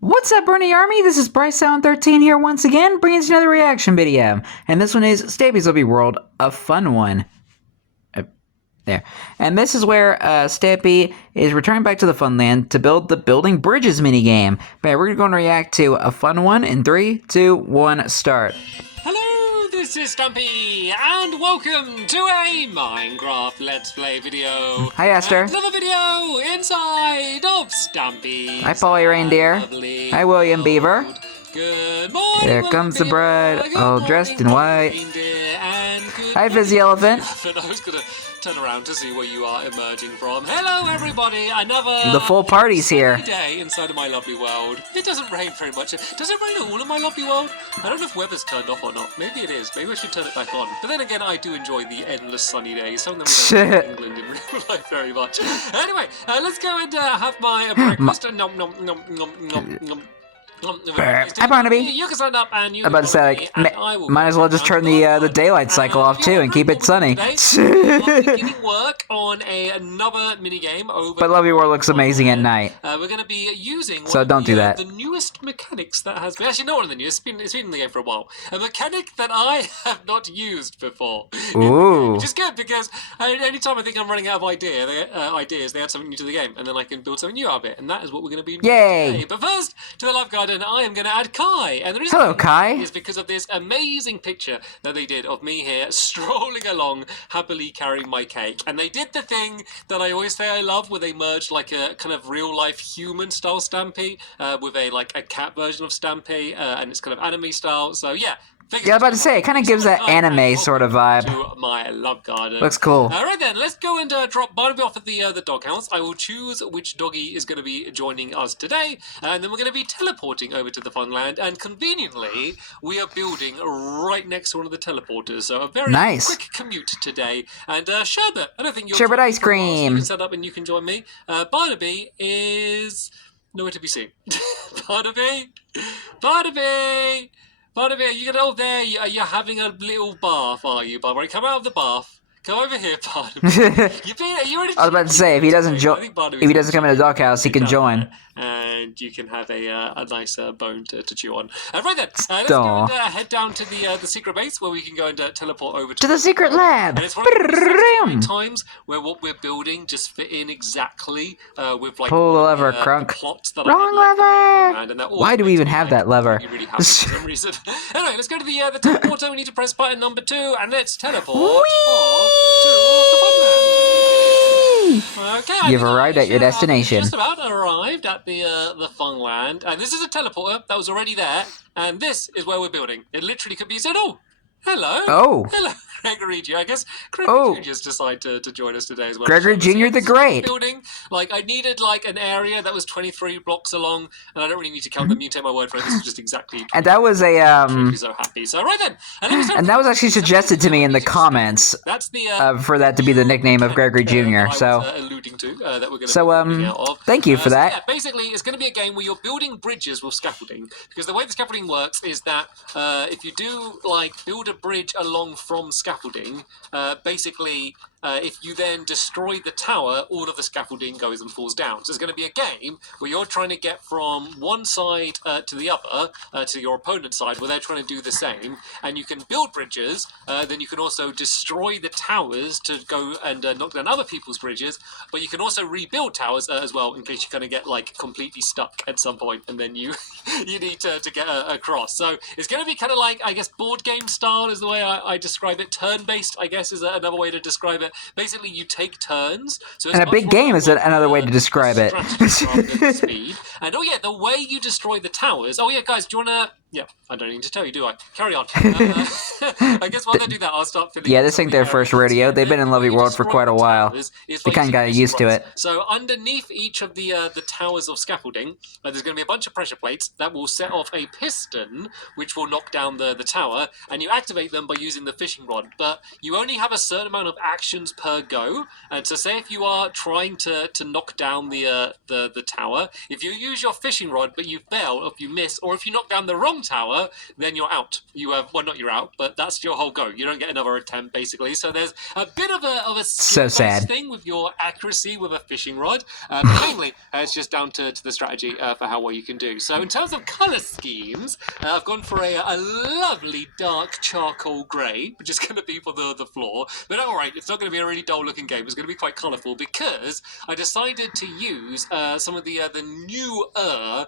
What's up, Bernie Army? This is BryceAllen13 here once again, bringing us another reaction video. And this one is Stampy's Zombie World, a fun one. There. And this is where Stampy is returning back to the Funland to build the Building Bridges minigame. But we're going to react to a fun one in 3, 2, 1, start. Hello, this is Stampy, and welcome to a Minecraft Let's Play video. Hi, Esther. Another video inside of Stampy. Hi, Polly Reindeer. Hi, William Beaver. Good morning. Here comes the bride, all dressed in white. Hi, Fizzy Elephant. But I was going to turn around to see where you are emerging from. Hello, everybody. Another The full party's here. day inside of my lovely world. It doesn't rain very much. Does it rain at all in my lovely world? I don't know if weather's turned off or not. Maybe it is. Maybe I should turn it back on. But then again, I do enjoy the endless sunny days. Some of them in England in real life very much. Anyway, let's go and have my breakfast. Nom nom nom nom nom nom. Hi, Barnaby. You can stand up and you I'm about to say, might as well just turn the daylight cycle off too and keep it sunny. Beginning work on another minigame over. But Lovey World looks amazing at night. We're going to be using So don't do that. The newest mechanics that has been, actually not one of the newest. It's been in the game for a while. A mechanic that I have not used before. Ooh. Which is good because anytime I think I'm running out of ideas, they add something new to the game, and then I can build something new out of it, and that is what we're going to be doing today. But first, to the life guide. And I am going to add Kai. And the reason Hello, Kai. is because of this amazing picture that they did of me here strolling along, happily carrying my cake. And they did the thing that I always say I love, where they merged like a kind of real life human style Stampy with a cat version of Stampy, and it's kind of anime style. So yeah. Yeah, I was about to say, it kind of gives that anime sort of vibe. To my love garden. Looks cool. Alright then, let's go and drop Barnaby off at the doghouse. I will choose which doggy is going to be joining us today, and then we're going to be teleporting over to the Funland, and conveniently, we are building right next to one of the teleporters, so a very quick commute today. And Sherbet, I don't think you're Sherbet ice cream. You can set up and you can join me. Barnaby is nowhere to be seen. Barnaby! Barnaby, you get over there. You're having a little bath, are you, Barnaby? Come out of the bath. Come over here, Barnaby. I was about to say, if he doesn't come in the doghouse, he can join. And you can have a nice bone to chew on. Right then, let's go and head down to the secret base where we can go and teleport over to the secret lab. And it's one of those times where what we're building just fit in exactly with like pull the lever, Crunk. Wrong lever. Why do we even have that lever? Really happy for some reason. Anyway, let's go to the teleporter. We need to press button number 2, and let's teleport to the Funland. Okay, you've arrived at your destination. Just about arrived at the Funland, and this is a teleporter that was already there, and this is where we're building. It literally could be said, "Oh, hello, hello, Gregory G." I guess Gregory Jr.'s decided to join us today as well. Gregory Jr. the Great. Building, like I needed like an area that was 23 blocks along, and I don't really need to count them. You take my word for it. This is just exactly. And that was a so happy. So right then, and that was actually suggested to me in the comments. That's the for that to be the nickname of Gregory Jr. So alluding to that we're going to thank you for that. So, yeah, basically, it's going to be a game where you're building bridges with scaffolding, because the way the scaffolding works is that if you do like build a bridge along from scaffolding, basically if you then destroy the tower, all of the scaffolding goes and falls down. So it's going to be a game where you're trying to get from one side to the other, to your opponent's side, where they're trying to do the same. And you can build bridges, then you can also destroy the towers to go and knock down other people's bridges, but you can also rebuild towers as well, in case you kind of get like completely stuck at some point, and then you you need to get across. So it's going to be kind of like, I guess, board game style is the way I describe it. Turn-based, I guess, is another way to describe it. Basically, you take turns. So and a big game is another way to describe it. Speed. And oh yeah, the way you destroy the towers. Oh yeah, guys, do you want to... Yeah, I don't need to tell you, do I? Carry on. I guess while they do that, I'll start filling. Yeah, this ain't their first rodeo. They've been in Lovey World for quite a while. They kind of got used to it. So underneath each of the towers of scaffolding, there's going to be a bunch of pressure plates that will set off a piston, which will knock down the tower, and you activate them by using the fishing rod. But you only have a certain amount of actions per go. And so say if you are trying to knock down the tower, if you use your fishing rod but you fail, if you miss, or if you knock down the wrong one tower, then you're out. You have, well, not you're out, but that's your whole go. You don't get another attempt, basically. So there's a bit of a skill-based thing with your accuracy with a fishing rod. Mainly, it's just down to the strategy for how well you can do. So in terms of colour schemes, I've gone for a lovely dark charcoal grey, which is going to be for the floor. But don't worry, it's not going to be a really dull-looking game. It's going to be quite colourful because I decided to use some of the newer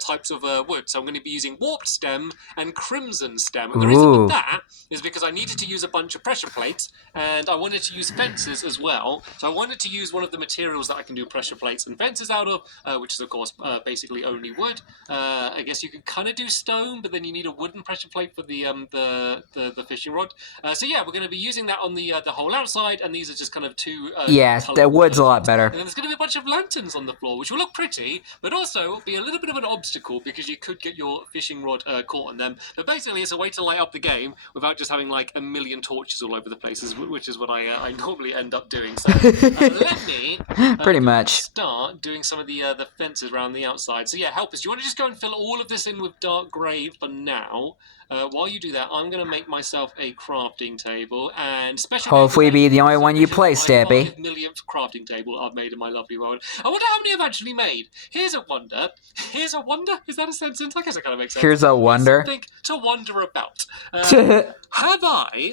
types of wood. So I'm going to be using warped stem and crimson stem. And the reason for that is because I needed to use a bunch of pressure plates, and I wanted to use fences as well. So I wanted to use one of the materials that I can do pressure plates and fences out of, which is of course basically only wood. I guess you could kind of do stone, but then you need a wooden pressure plate for the fishing rod. So yeah, we're going to be using that on the whole outside, and these are just kind of two. Yeah, the wood's a lot better. And then there's going to be a bunch of lanterns on the floor, which will look pretty, but also be a little bit of an obstacle because you could get your fishing rod caught on them. But basically, it's a way to light up the game without just having like a million torches all over the places, which is what I normally end up doing. So let me pretty much start doing some of the fences around the outside. So yeah, helpers, do you want to just go and fill all of this in with dark grey for now? While you do that, I'm going to make myself a crafting table, and hopefully be the only one you play, Stampy. 5 millionth crafting table I've made in my lovely world. I wonder how many I've actually made. Here's a wonder. Here's a wonder? Is that a sentence? I guess it kind of makes sense. Here's a wonder. Something to wonder about. Have I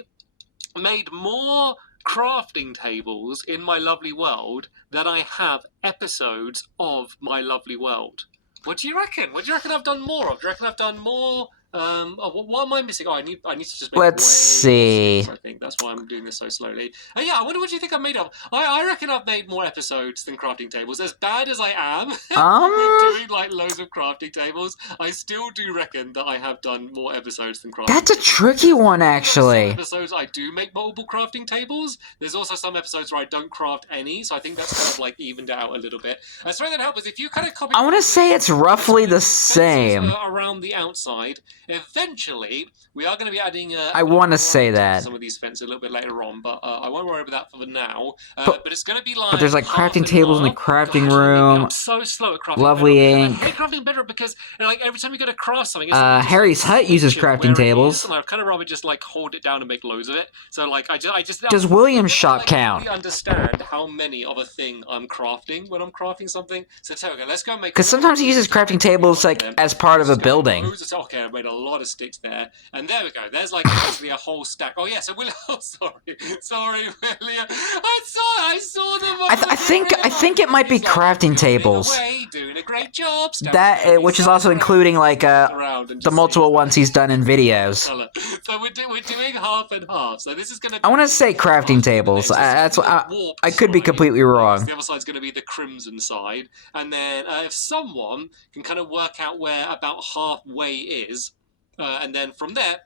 made more crafting tables in my lovely world than I have episodes of my lovely world? What do you reckon? What do you reckon I've done more of? Do you reckon I've done more? What am I missing? Oh, I need to just make Let's see. I think that's why I'm doing this so slowly. Yeah, I wonder what you think I've made of. I reckon I've made more episodes than crafting tables. As bad as I am with doing like loads of crafting tables, I still do reckon that I have done more episodes than crafting tables. That's a tricky one, actually. Some episodes I do make multiple crafting tables. There's also some episodes where I don't craft any, so I think that's kind of like evened out a little bit. So that helps if you kind of copy. I want to say it's roughly the same. Around the outside. Eventually, we are going to be adding. I want to say that some of these fences a little bit later on, but I won't worry about that for now. But it's going to be like. But there's like crafting tables in the crafting room. I'm so slow at crafting. Lovely ink. I hate crafting better because like every time you go to craft something. Harry's hut uses crafting tables. And I'd kind of rather just like hold it down and make loads of it. So like I just. Does William's shop count? I really understand how many of a thing I'm crafting when I'm crafting something. So okay, let's go make. Because sometimes he uses crafting tables like as part of a building. Okay, I made a lot of sticks there, and there we go. There's like actually a whole stack. Oh yeah, so William. Oh, sorry, William. I saw them. I think it might be crafting tables. Doing a great job. That which is also including like the multiple ones he's done in videos. So we're doing half and half. So this is gonna. I want to say crafting tables. That's what I could be completely wrong. The other side's going to be the crimson side, and then if someone can kind of work out where about halfway is. And then from there,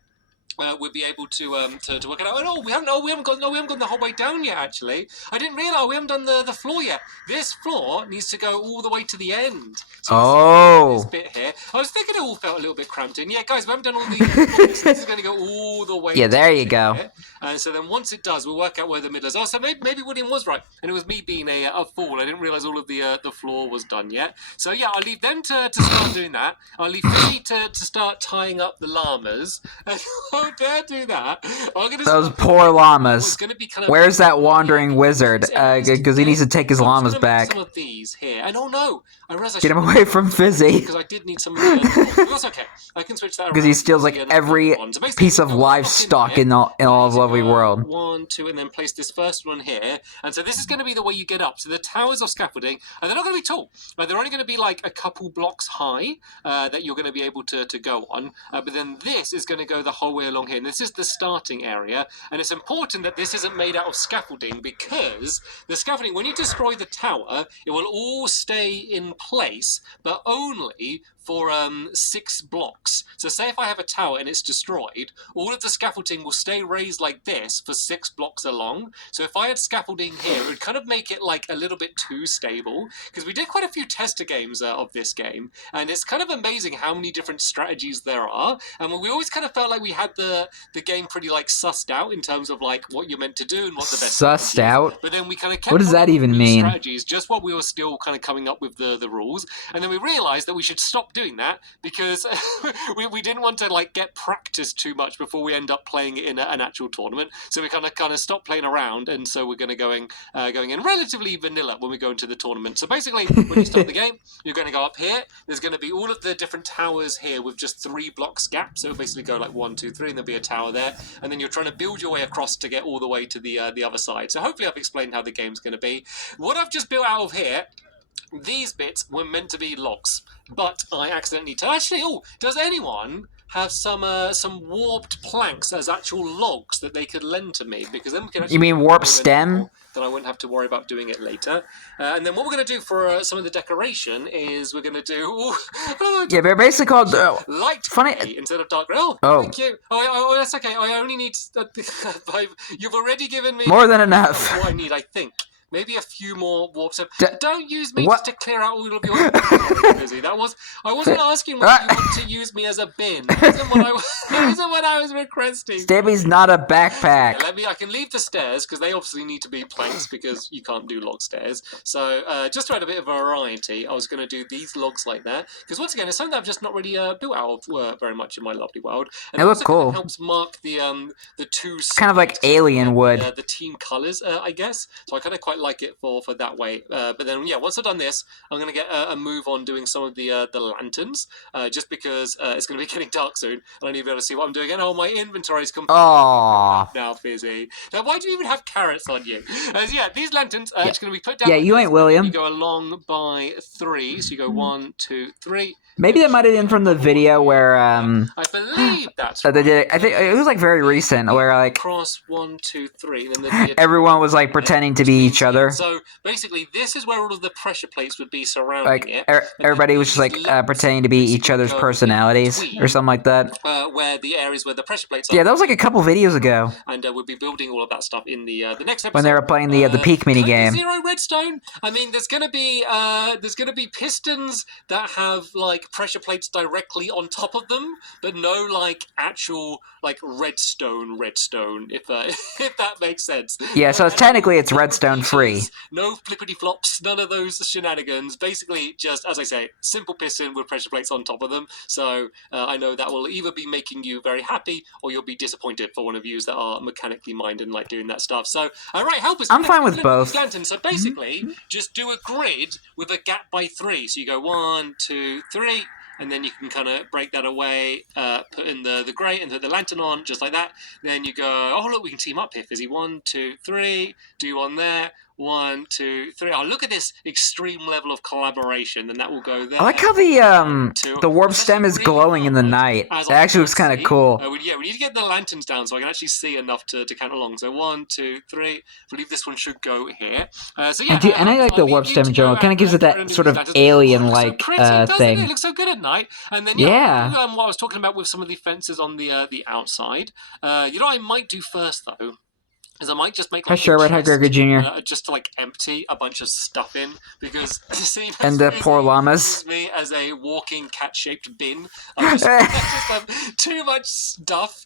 we'll be able to work it out. Oh, we haven't gone the whole way down yet. Actually, I didn't realise we haven't done the floor yet. This floor needs to go all the way to the end. So this bit here. I was thinking it all felt a little bit cramped in. Yeah, guys, we haven't done all the. So this is going to go all the way. Yeah, there you go. And so then once it does, we'll work out where the middle is. Oh, so maybe William was right, and it was me being a fool. I didn't realise all of the floor was done yet. So yeah, I'll leave them to start doing that. I'll leave me to start tying up the llamas. And I dare do that. Those poor llamas. Where's that wandering wizard? Because he needs to take his llamas back. Some of these here, and oh no, I realized get him away from Fizzy. Because I did need some. That's okay. I can switch that around. Because he steals like every piece of livestock in all of lovely world. 1, 2, and then place this first one here. And so this is going to be the way you get up. So the towers of scaffolding, and they're not going to be tall. They're only going to be like a couple blocks high that you're going to be able to go on. But then this is going to go the whole way along here. And this is the starting area. And it's important that this isn't made out of scaffolding because the scaffolding, when you destroy the tower, it will all stay in place, but only for 6 blocks. So say if I have a tower and it's destroyed, all of the scaffolding will stay raised like this for 6 blocks along. So if I had scaffolding here, it would kind of make it like a little bit too stable, because we did quite a few tester games of this game, and it's kind of amazing how many different strategies there are. And we always kind of felt like we had the game pretty like sussed out in terms of like what you're meant to do and what the best sussed out. But then we kind of kept what does that even mean? Strategies just while we were still kind of coming up with the rules, and then we realized that we should stop doing that because we didn't want to like get practice too much before we end up playing it in an actual tournament. So we kind of stopped playing around, and so we're going to going in relatively vanilla when we go into the tournament. So basically, when you start the game, you're going to go up here. There's going to be all of the different towers here with just 3 blocks gap. So basically go like 1, 2, 3, and there'll be a tower there, and then you're trying to build your way across to get all the way to the other side. So hopefully I've explained how the game's going to be. What I've just built out of here, these bits were meant to be logs, but I accidentally... Actually, does anyone have some warped planks as actual logs that they could lend to me? Because then we can actually... You mean warp stem? Then I wouldn't have to worry about doing it later. And then what we're going to do for some of the decoration is we're going to do... yeah, they're basically called... light funny gray instead of dark gray. Oh. Thank you. That's okay. I only need... You've already given me... more than enough. What I need, I think. Maybe a few more warps. Don't use me what? just to clear out all of your busy. I wasn't asking whether you want to use me as a bin. That isn't what I was requesting. Stampy's not a backpack. I can leave the stairs because they obviously need to be planks because you can't do log stairs. So just to add a bit of variety, I was going to do these logs like that because once again, it's something that I've just not really built out of very much in my lovely world. And it looks cool. It helps mark the two. Kind of like alien wood. The team colours, I guess. So I kind of quite like it for that way. But then, yeah, once I've done this, I'm going to get a move on doing some of the lanterns, just because it's going to be getting dark soon, and I need to be able to see what I'm doing. And my inventory is completely now busy. Now, why do you even have carrots on you? So yeah, these lanterns are just going to be put down. Yeah, you ain't William. You go along by 3, so you go 1, 2, 3. Maybe that might have been from the video where I believe that's they did. I think it was like very recent, where like cross 1, 2, 3, and then everyone was like pretending to be each other. So basically, this is where all of the pressure plates would be surrounding it. Everybody was just like pretending to be each other's personalities or something like that. Where the areas where the pressure plates are. Yeah, that was like a couple videos ago. And we'll be building all of that stuff in the next episode. When they were playing the peak mini game. 0 redstone. I mean, there's gonna be pistons that have like pressure plates directly on top of them, but no like actual like redstone. If that makes sense. Yeah, so technically it's redstone free. No flippity flops, none of those shenanigans. Basically, just as I say, simple piston with pressure plates on top of them. So I know that will either be making you very happy or you'll be disappointed for one of you that are mechanically minded and like doing that stuff. So right, help us. I'm fine with both. So basically, just do a grid with a gap by 3. So you go 1, 2, 3. And then you can kind of break that away, put in the grey and put the lantern on, just like that. Then you go, oh, look, we can team up here, Fizzy. 1, 2, 3, do one there. 1, 2, 3. Oh, look at this extreme level of collaboration, and that will go there. I like how the warp stem is glowing in the night. It actually looks kind of cool. We need to get the lanterns down so I can actually see enough to count along. So 1, 2, 3. I believe this one should go here. So yeah, and I like the warp stem in general. It kind of gives it that sort of alien-like thing. It looks so good at night. And then what I was talking about with some of the fences on the outside. You know what I might do first though? Is I might just make like Hi, Gregor Jr. Just to like empty a bunch of stuff in because and the poor llamas. Me as a walking cat-shaped bin. I just have too much stuff,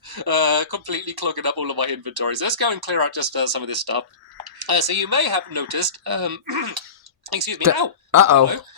completely clogging up all of my inventories. Let's go and clear out just some of this stuff. So you may have noticed. Excuse me. Hello.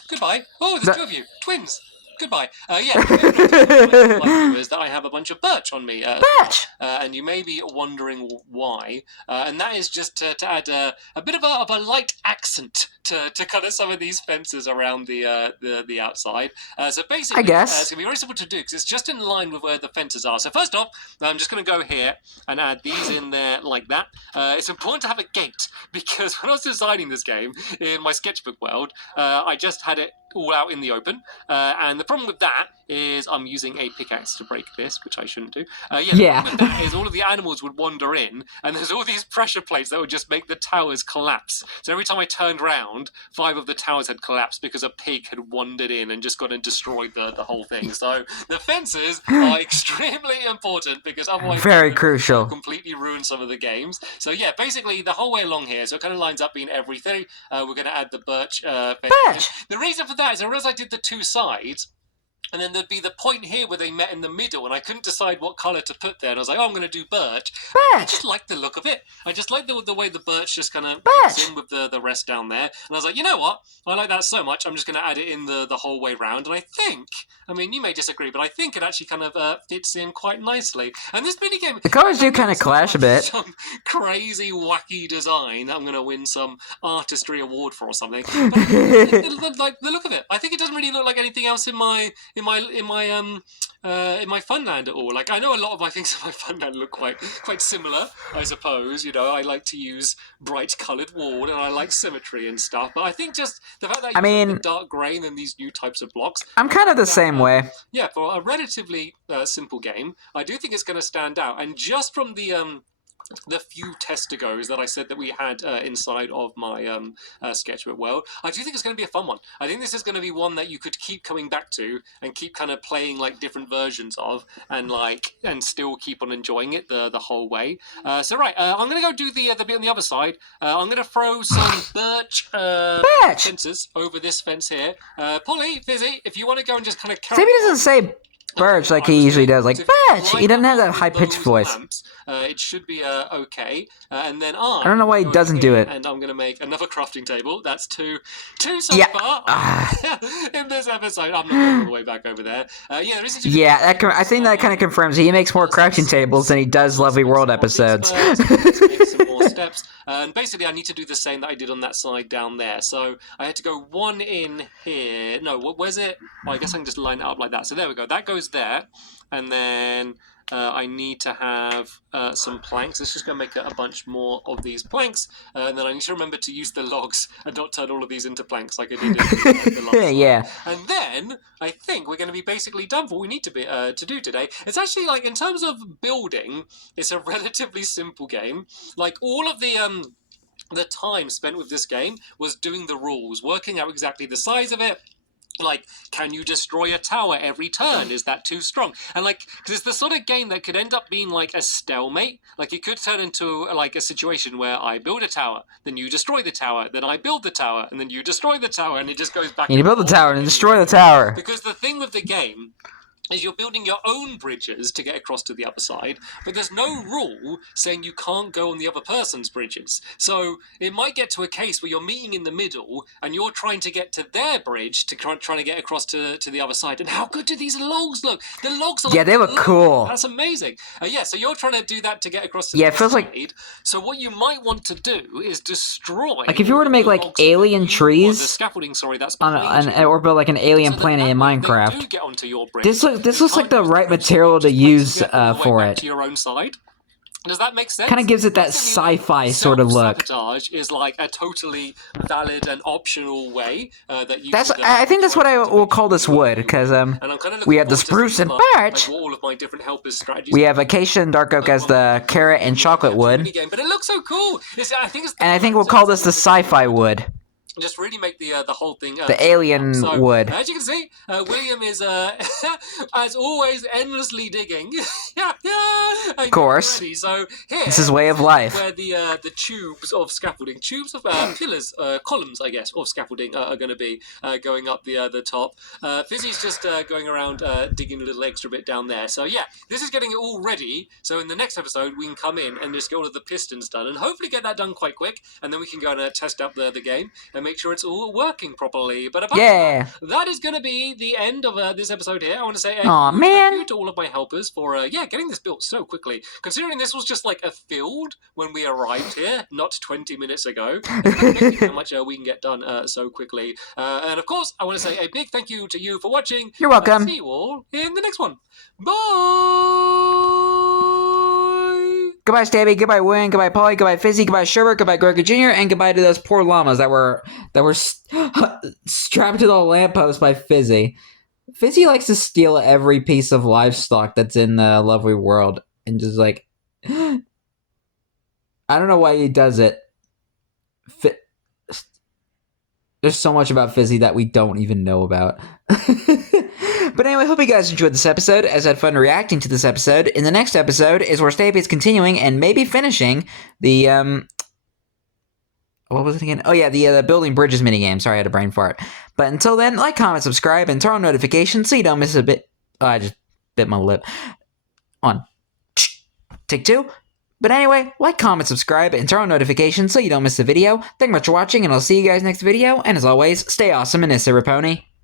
Goodbye. Oh, there's 2 of you, twins. Goodbye. Is that I have a bunch of birch on me. Birch! And you may be wondering why. And that is just to add a bit of a light accent to kind of some of these fences around the outside. So basically, I guess. it's going to be very simple to do because it's just in line with where the fences are. So first off, I'm just going to go here and add these in there like that. It's important to have a gate because when I was designing this game in my sketchbook world, I just had it all out in the open. And the problem with that is I'm using a pickaxe to break this, which I shouldn't do. The problem with that is all of the animals would wander in, and there's all these pressure plates that would just make the towers collapse. So every time I turned round, 5 of the towers had collapsed because a pig had wandered in and just gone and destroyed the whole thing. So the fences are extremely important because otherwise very crucial. Completely ruin some of the games. So yeah, basically the whole way along here, so it kind of lines up being everything. We're going to add the birch. The reason for that is I realized I did the 2 sides. And then there'd be the point here where they met in the middle, and I couldn't decide what colour to put there. And I was like, oh, I'm going to do birch. I Birch! just like the look of it. I just like the way the birch just kind of Birch! fits in with the rest down there. And I was like, you know what? I like that so much, I'm just going to add it in the whole way round. And I think, I mean, you may disagree, but I think it actually kind of fits in quite nicely. And this minigame... The colors do kind of clash a bit. Some crazy, wacky design that I'm going to win some artistry award for or something. But like the look of it, I think it doesn't really look like anything else in my Funland at all. Like, I know a lot of my things in my Funland look quite similar, I suppose. You know, I like to use bright coloured wall, and I like symmetry and stuff. But I think just the fact that you have the dark grey and then these new types of blocks. I'm kind of the same way. Yeah, for a relatively simple game, I do think it's going to stand out. And just from the few testigos that I said that we had inside of my sketchbook world, I do think it's going to be a fun one. I think this is going to be one that you could keep coming back to and keep kind of playing like different versions of, and still keep on enjoying it the whole way. So right, I'm going to go do the bit on the other side. I'm going to throw some birch fences over this fence here. Polly, Fizzy, if you want to go and just kind of carry Stampy doesn't say birch like he usually does. Like, birch! He doesn't have that high-pitched voice. Lamps, it should be okay. And then I don't know why he doesn't do it. And I'm going to make another crafting table. That's two so far in this episode. I'm not going all the way back over there. There is I think that kind of confirms he makes more crafting tables than he does Lovely World episodes. Make some more steps. And basically, I need to do the same that I did on that side down there. So I had to go one in here. No, where's it? Oh, I guess I can just line it up like that. So there we go. That goes there. And then I need to have some planks. Let's just go make a bunch more of these planks. And then I need to remember to use the logs and not turn all of these into planks like I did in the last Yeah. one. And then I think we're going to be basically done for what we need to do today. It's actually, like, in terms of building, it's a relatively simple game. Like, all of the time spent with this game was doing the rules, working out exactly the size of it. Like, can you destroy a tower every turn? Is that too strong? And, like, because it's the sort of game that could end up being like a stalemate. Like, it could turn into like a situation where I build a tower, then you destroy the tower, then I build the tower, and then you destroy the tower, and it just goes back. And you build the tower and destroy the tower. Because the thing with the game is you're building your own bridges to get across to the other side, but there's no rule saying you can't go on the other person's bridges. So it might get to a case where you're meeting in the middle and you're trying to get to their bridge to trying to get across to the other side. And how good do these logs look? The logs are they look cool. That's amazing. So you're trying to do that to get across to the other side. It feels like... So what you might want to do is destroy... Like, if you were to make, like, alien trees... the scaffolding, that's or build, like, an alien planet in Minecraft. They do get onto your bridge. This looks like the right material to use for it. To your own side. Does that make sense? Kind of gives it that sci-fi sort of look. Self-sabotage is like a totally valid and optional way that you. I think that's what I will call this wood, because we have the spruce and birch. All of my different helpers' strategies. We have acacia and dark oak as the carrot and chocolate wood. But it looks so cool. I think we'll call this the sci-fi wood. Just really make the whole thing... the alien wood. As you can see, William is, as always, endlessly digging. Of course. So here, this is way of life. Where the tubes of scaffolding, pillars, columns, I guess, of scaffolding are going to be going up the top. Fizzy's just going around digging a little extra bit down there. So yeah, this is getting it all ready. So in the next episode, we can come in and just get all of the pistons done and hopefully get that done quite quick. And then we can go and test out the game and make sure it's all working properly. But apart from that is going to be the end of this episode here. I want to say thank you to all of my helpers for getting this built so quickly. Considering this was just like a field when we arrived here, not 20 minutes ago. How much we can get done so quickly. And of course, I want to say a big thank you to you for watching. You're welcome. See you all in the next one. Bye! Goodbye, Stampy. Goodbye, William. Goodbye, Polly. Goodbye, Fizzy. Goodbye, Sherbert. Goodbye, Gregor Jr. And goodbye to those poor llamas that were strapped to the lamppost by Fizzy. Fizzy likes to steal every piece of livestock that's in the lovely world and just like... I don't know why he does it. There's so much about Fizzy that we don't even know about. But anyway, hope you guys enjoyed this episode, as I had fun reacting to this episode. In the next episode is where Stampy is continuing and maybe finishing the what was it again? Oh yeah, the building bridges minigame. Sorry, I had a brain fart. But until then, like, comment, subscribe, and turn on notifications so you don't miss a bit. Oh, I just bit my lip. On. Take two. But anyway, like, comment, subscribe, and turn on notifications so you don't miss the video. Thank you much for watching, and I'll see you guys next video. And as always, stay awesome and Issa Raponi.